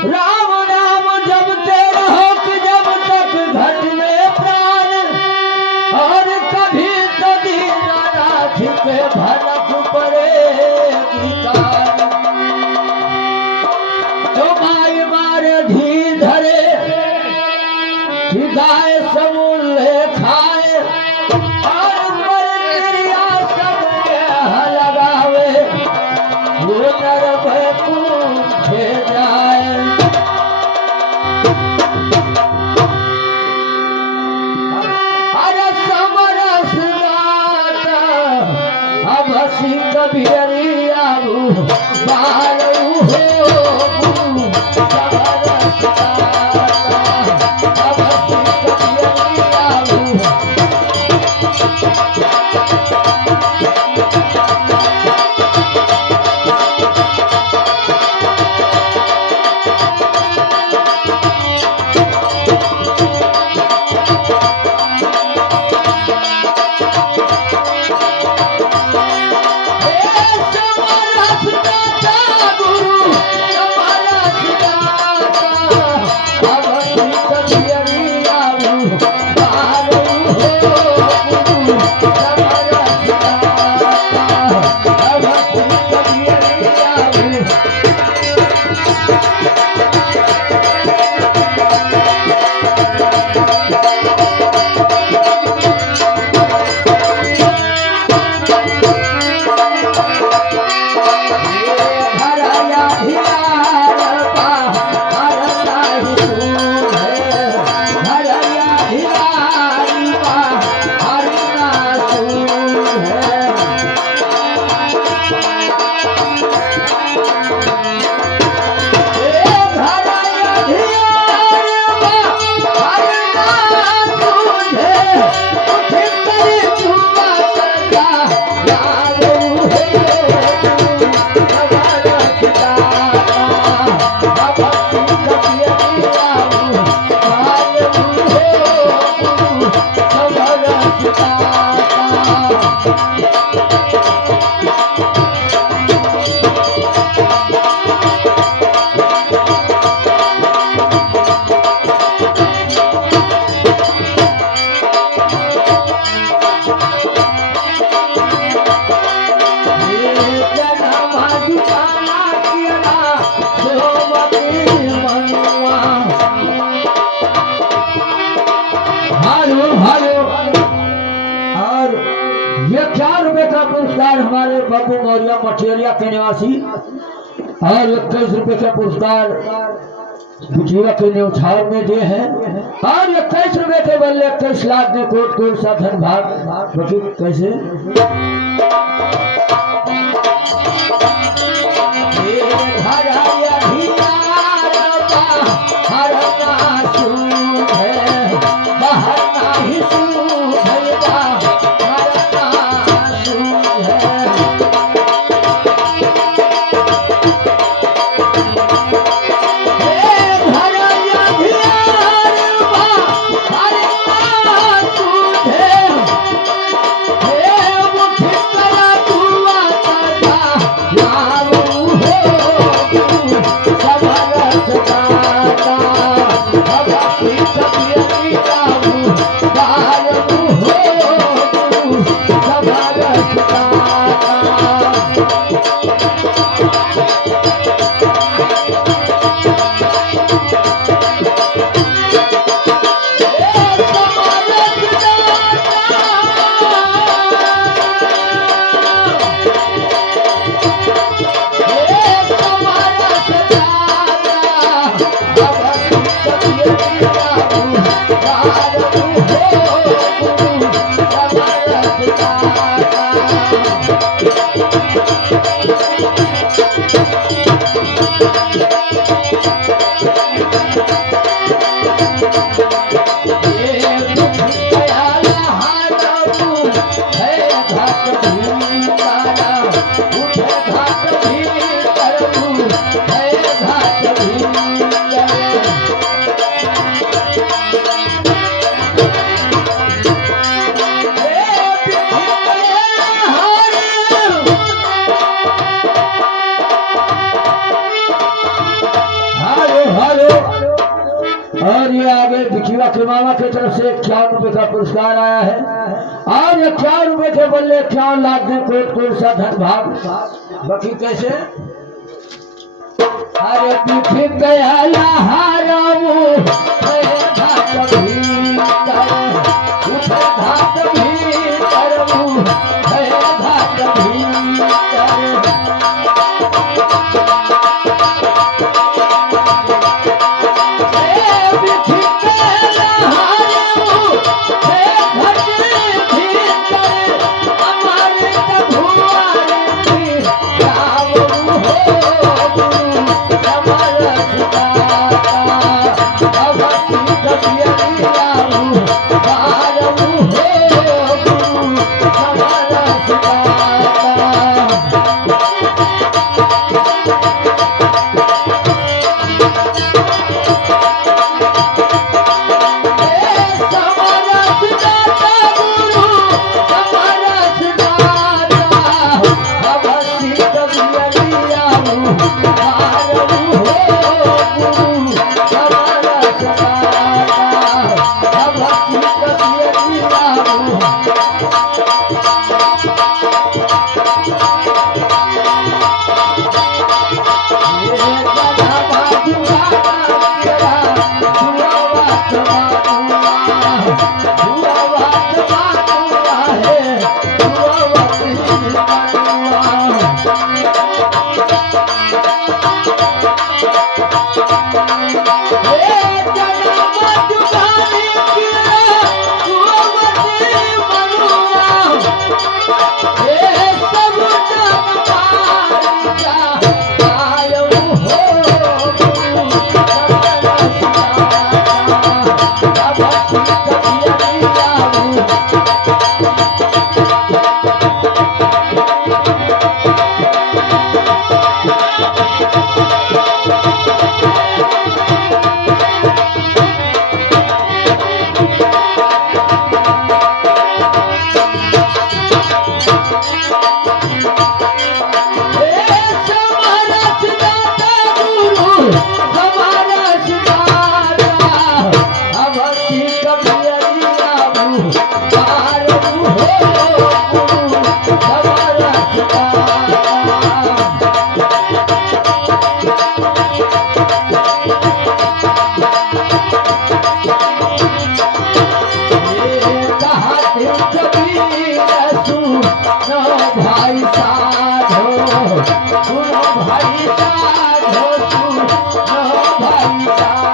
राम नाम जपते रहो कि जब तक घट में प्राण, और कभी तो दीनानाथ के भनक पड़ेगी कान। जो माय मारे धी धरे कि गाय समूल्य खाए, और मरिया सबके लगावे वो नर पूछे जाए। अरे समरस गाता अब हसी कबीरिया बारू हो, समरस गाता अब हसी कबीरिया। पुरस्कार हमारे बाबू मौर्य मठियरिया के निवासी, और 21 रुपए का पुरस्कार बिटिया के न्यौछावर में दिए हैं, और 21 रुपए के बदले 21 लाख में कोट कोट सा धन भाग। कैसे हेलो। और ये आगे बिछुआ के मामा की तरफ से 51 रुपए का पुरस्कार आया है और 51 रुपए के बल्ले 51 लाख में कोट कोट सा धन भाग। बाकी कैसे अरे बिछी गया हारामू घाट भी घाट भी करमू घाट भी भाई साधो सुनो भाई साधो सुनो भाई साधो